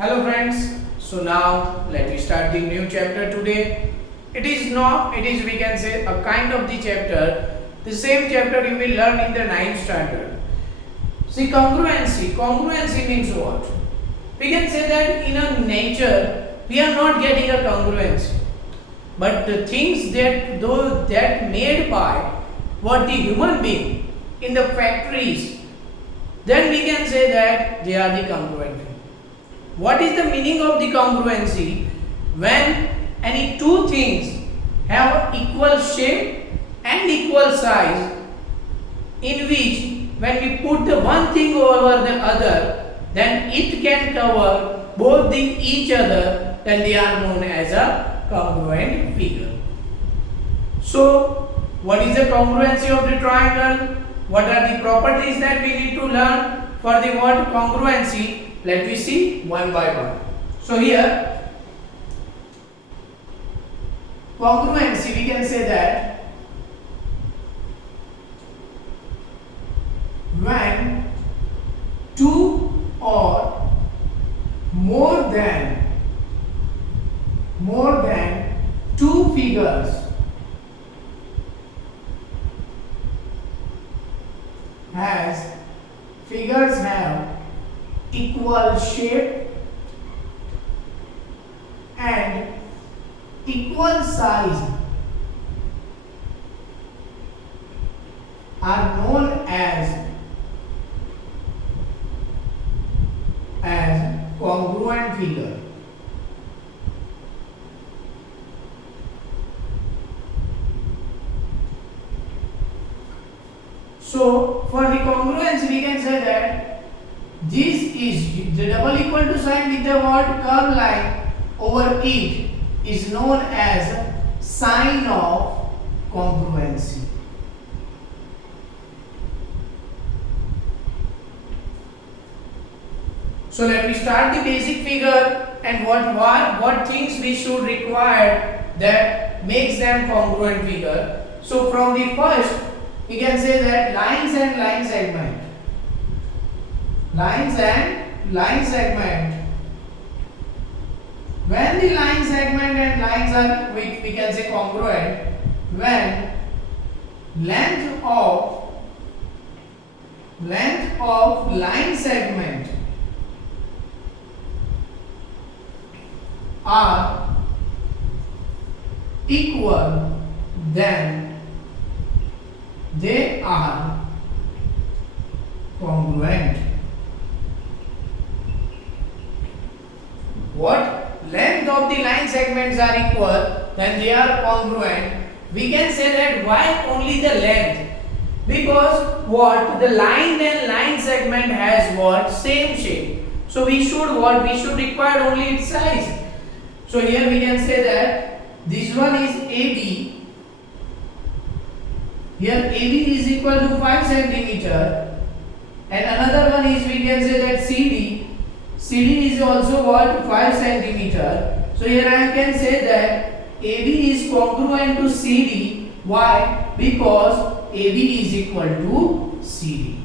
Hello friends. So now let me start the new chapter today. It is we can say a kind of the chapter. The same chapter you will learn in the ninth standard. See congruency. Congruency means what? We can say that in a nature we are not getting a congruency. But the things that made by what the human being in the factories, then we can say that they are the congruent. What is the meaning of the congruency? When any two things have equal shape and equal size, in which when we put the one thing over the other, then it can cover both each other, then they are known as a congruent figure. So, what is the congruency of the triangle? What are the properties that we need to learn for the word congruency? Let me see one by one. So here, congruency, we can say that when two or more than two figures have equal shape and equal size are known as congruent figure. So for the congruency we can say that this is the double equal to sign with the word curve line over it is known as sign of congruency. So let me start the basic figure and what things we should require that makes them congruent figure. So from the first we can say that lines and line segment. Lines and line segment. When the line segment and lines are we can say congruent when length of line segment are equal, then they are congruent. What length of the line segments are equal, then they are congruent. We can say that why only the length? Because what the line and line segment has what same shape. So we should require only its size. So here we can say that this one is AB. Here AB is equal to 5 centimeter, and another one is we can say that CD. CD is also what 5 centimeter. So here I can say that AB is congruent to CD. Why? Because AB is equal to CD.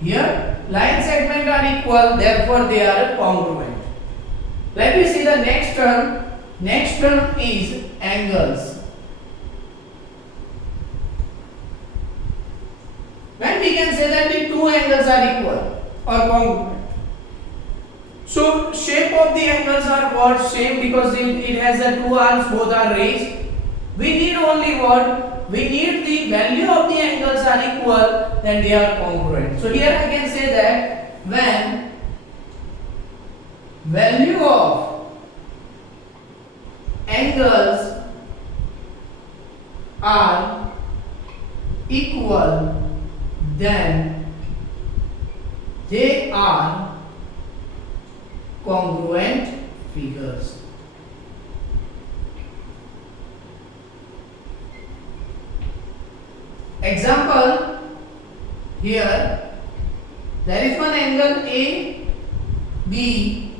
Here line segment are equal, therefore they are congruent. Let me see the next term. Next term is angles. When we can say that the two angles are equal or congruent. So shape of the angles are what? Same because it has the two arms, both are raised. We need only what? We need the value of the angles are equal, then they are congruent. So here I can say that when value of angles are equal, then they are congruent figures. Example, here there is one angle A, B,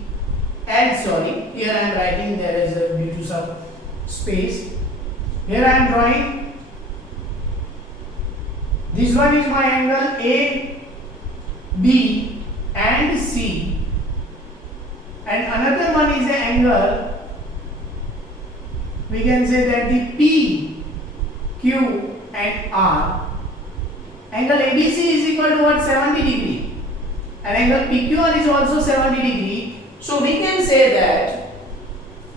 and here I am writing there is due to some space. Here I am drawing. This one is my angle A, B, and C, and another one is an angle. We can say that the P, Q and R. Angle ABC is equal to what? 70 degree. And angle PQR is also 70 degree. So we can say that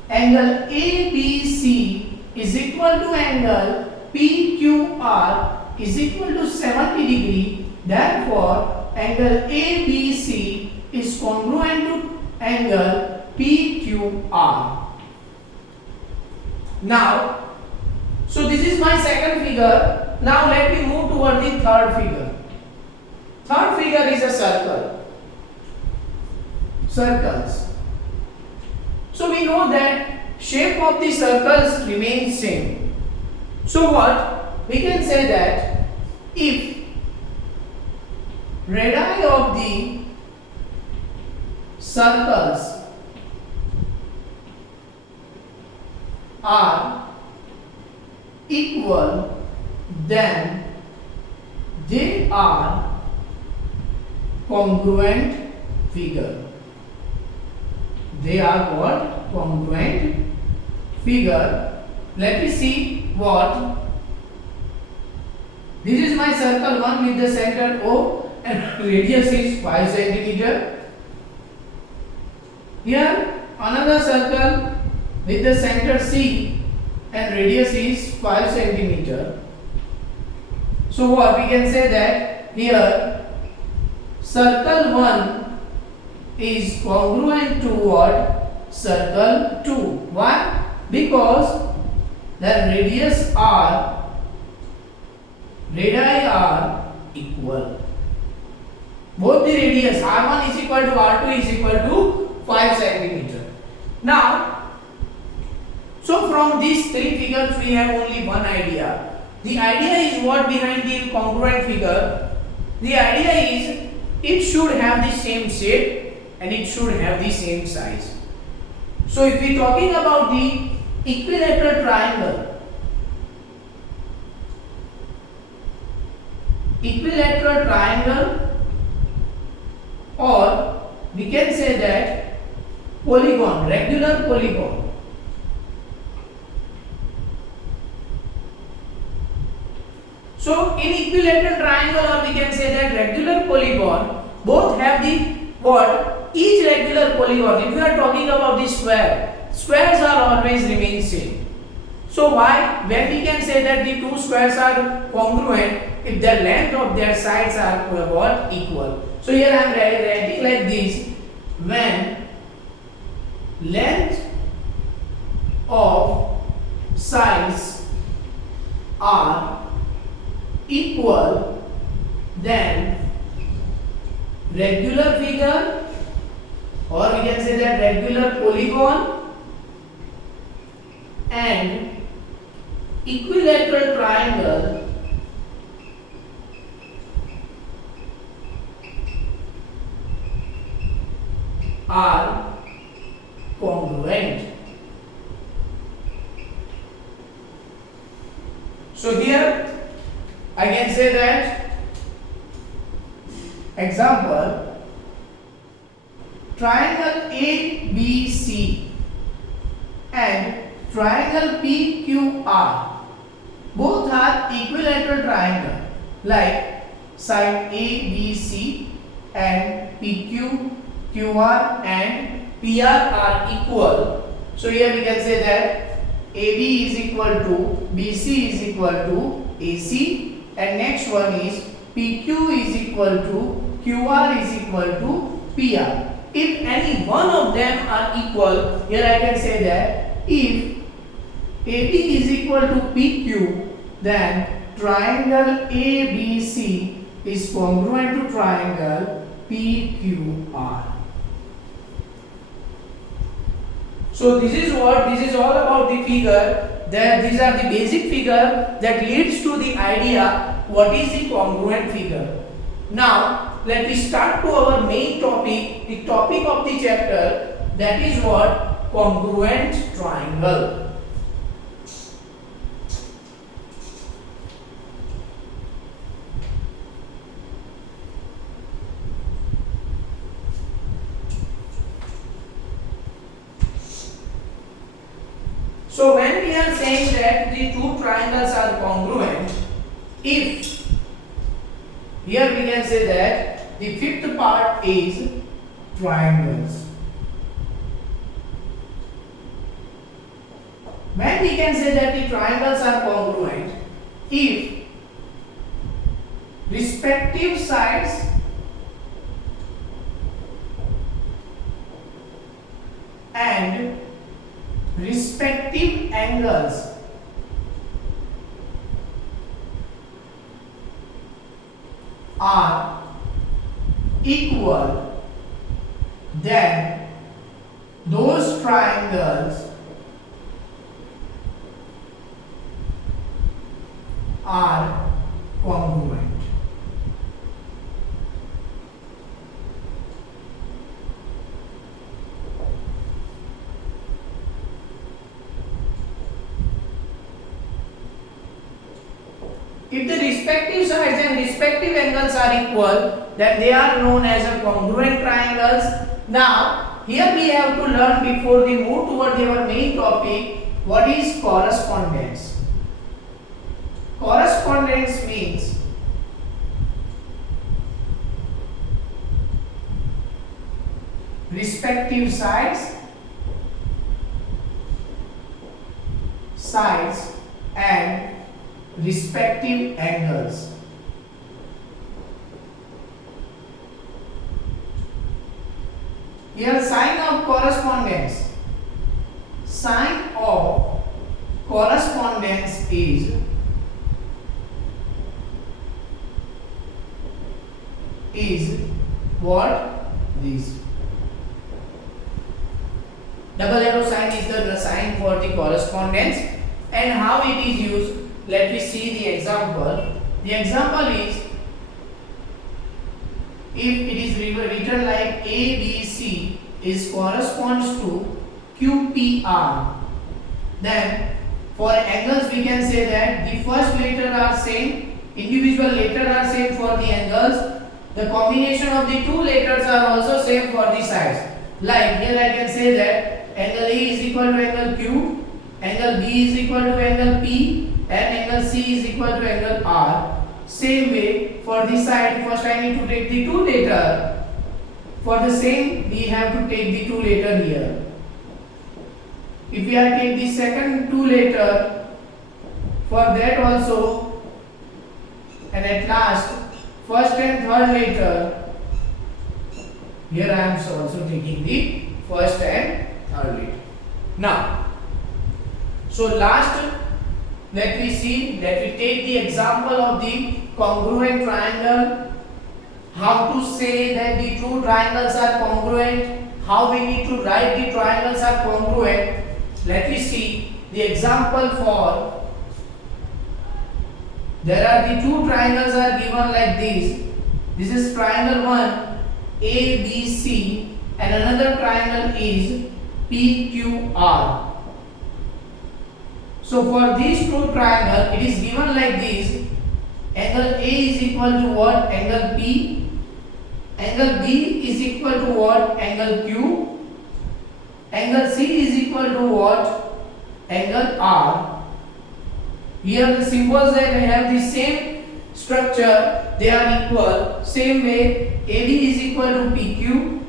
angle ABC is equal to angle PQR is equal to 70 degree. Therefore, angle ABC is congruent to angle PQR. Now, so this is my second figure. Now let me move toward the third figure. Third figure is a circle. Circles. So we know that shape of the circles remains same. So what? We can say that if radii of the circles are equal, then they are congruent figure. They are what? Congruent figure. Let me see what. This is my circle 1 with the center O and radius is 5 cm. Here another circle with the center C and radius is 5 cm. So what we can say that here circle 1 is congruent to what? Circle 2. Why? Because the radii are equal. Both the radius R1 is equal to R2 is equal to 5 cm. Now, so from these three figures we have only one idea. The idea is what behind the congruent figure? The idea is it should have the same shape and it should have the same size. So if we are talking about the equilateral triangle, or we can say that polygon, regular polygon. So in equilateral triangle, or we can say that regular polygon, both have the what? Each regular polygon, if we are talking about the square, squares are always remain same. So why? When we can say that the two squares are congruent, if the length of their sides are what? Equal. So here I am writing like this: when length of sides are equal, then regular figure, or we can say that regular polygon and equilateral triangle are congruent. So here I can say that example, triangle ABC and triangle PQR both are equilateral triangle, like side ABC and PQ, QR and PR are equal. So here we can say that AB is equal to BC is equal to AC, and next one is PQ is equal to QR is equal to PR. If any one of them are equal, here I can say that if AB is equal to PQ, then triangle ABC is congruent to triangle PQR. So this is all about the figure. That these are the basic figure that leads to the idea what is the congruent figure. Now let me start to our main topic, the topic of the chapter, that is what? Congruent triangle. So when we are saying that the two triangles are congruent, if here we can say that the fifth part is triangles. When we can say that the triangles are congruent if respective sides and respective angles are equal, then those triangles are congruent. If the respective sides and respective angles are equal, then they are known as a congruent triangles. Now, here we have to learn before we move toward our main topic, what is correspondence. Correspondence means respective sides and respective angles. Here sign of correspondence. Sign of correspondence is what? This. Double arrow sign is the sign for the correspondence, and how it is used. Let me see the example. The example is, if it is written like ABC is corresponds to QPR, then for angles we can say that the first letter are same, individual letter are same for the angles. The combination of the two letters are also same for the sides. Like here I can say that angle A is equal to angle Q, angle B is equal to angle P, and angle C is equal to angle R. Same way for the side, first I need to take the two letter. For the same, we have to take the two letter here. If we are take the second two letter, for that also, and at last first and third letter. Here I am also taking the first and third letter. Now, so last, let me take the example of the congruent triangle. How to say that the two triangles are congruent, how we need to write the triangles are congruent. Let me see the example for, there are the two triangles are given like this. This is triangle 1 ABC and another triangle is PQR. So for these two triangles, it is given like this. Angle A is equal to what? Angle P. Angle B is equal to what? Angle Q. Angle C is equal to what? Angle R. Here the symbols that have the same structure, they are equal. Same way, AB is equal to PQ,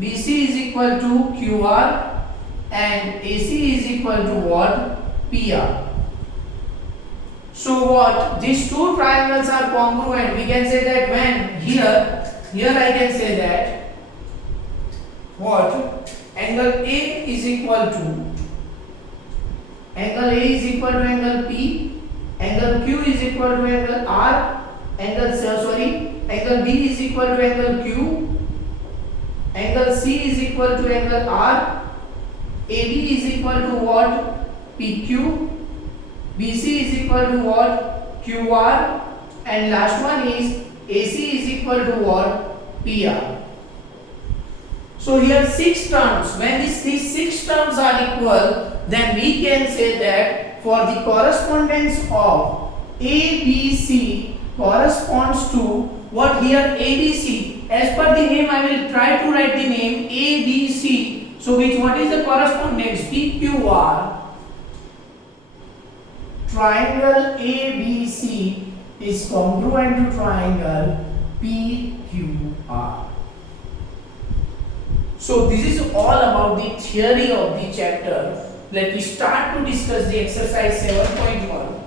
BC is equal to QR, and AC is equal to what? PR. So what? These two triangles are congruent. We can say that when here I can say that what? Angle A is equal to angle P, angle Q is equal to angle R, angle B is equal to angle Q, angle C is equal to angle R, AB is equal to what? PQ, BC is equal to what? QR, and last one is AC is equal to what? PR. So here 6 terms. When these 6 terms are equal, then we can say that for the correspondence of ABC corresponds to what here? ABC. As per the name, I will try to write the name ABC. So what is the correspondence? PQR triangle ABC is congruent to triangle PQR. So this is all about the theory of the chapter. Let me start to discuss the exercise 7.1.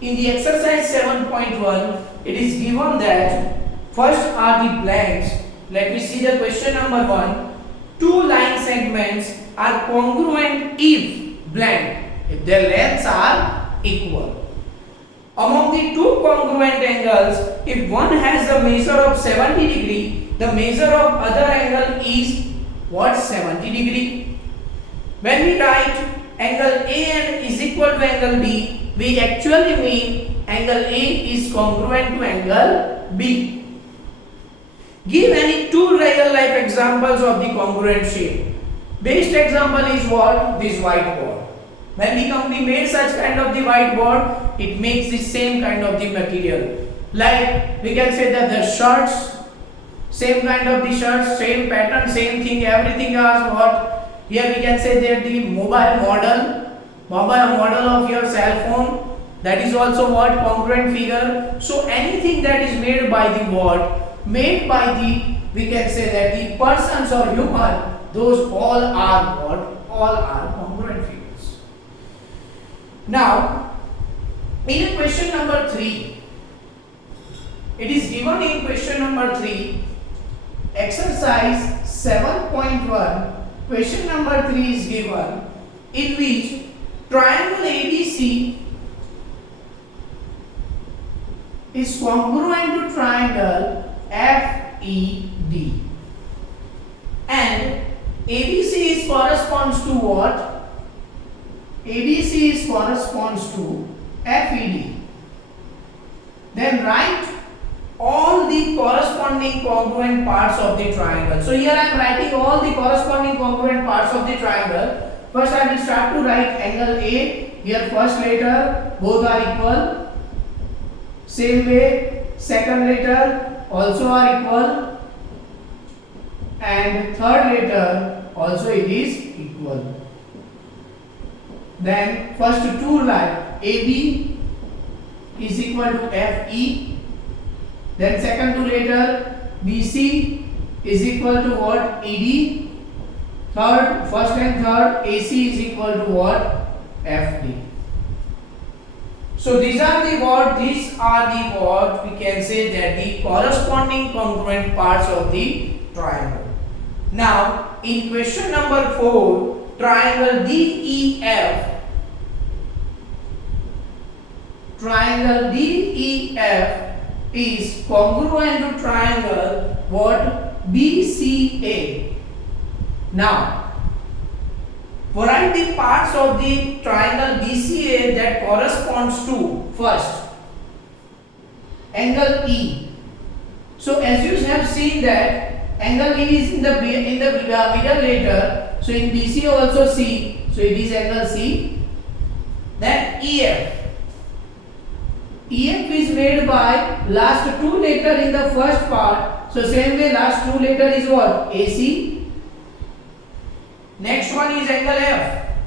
In the exercise 7.1, it is given that first are the blanks. Let me see the question number 1. Two line segments are congruent if blank, if their lengths are equal. Among the two congruent angles, if one has a measure of 70 degree, the measure of other angle is what? 70 degree. When we write angle A and is equal to angle B, we actually mean angle A is congruent to angle B. Give any two real life examples of the congruent shape. Best example is what? This whiteboard. When we made such kind of the whiteboard, it makes the same kind of the material. Like we can say that the shirts, same kind of the shirts, same pattern, same thing, everything is what? Here we can say that the mobile model of your cell phone, that is also what? Congruent figure. So anything that is made by the what? Made by the, we can say that the persons or human, those all are what? All are congruent figures. Now, in question number 3, it is given in question number 3, exercise 7.1, question number 3 is given, in which triangle ABC is congruent to triangle FED, and ABC corresponds to what? ABC corresponds to FED. Then write all the corresponding congruent parts of the triangle. So here I am writing all the corresponding congruent parts of the triangle. First I will start to write angle A. Here first letter both are equal. Same way second letter also are equal. And third letter also it is equal. Then first two line AB is equal to FE. Then second two letter BC is equal to what? ED. Third, first and third AC is equal to what? FD. So these are the what we can say that the corresponding congruent parts of the triangle. Now in question number 4, triangle DEF is congruent to triangle what? BCA. Now write the parts of the triangle BCA that corresponds to first angle E. So as you have seen that angle E is in the middle letter, so in BC also C, so it is angle C. Then EF is made by last two letter in the first part, so same way last two letter is what? AC. Next one is angle F.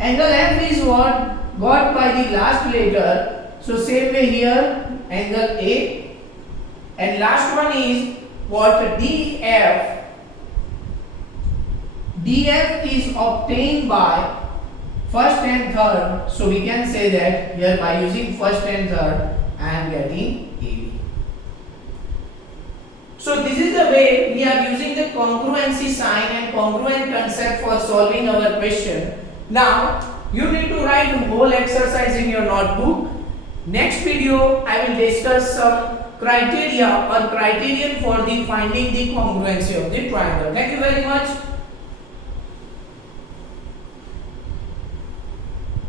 Angle F is what? Got by the last letter, so same way here angle A. And last one is what? DF. DF is obtained by first and third, so we can say that here by using first and third I am getting AB. So this is the way we are using the congruency sign and congruent concept for solving our question. Now you need to write the whole exercise in your notebook. Next video I will discuss some criteria or criterion for the finding the congruency of the triangle. Thank you very much.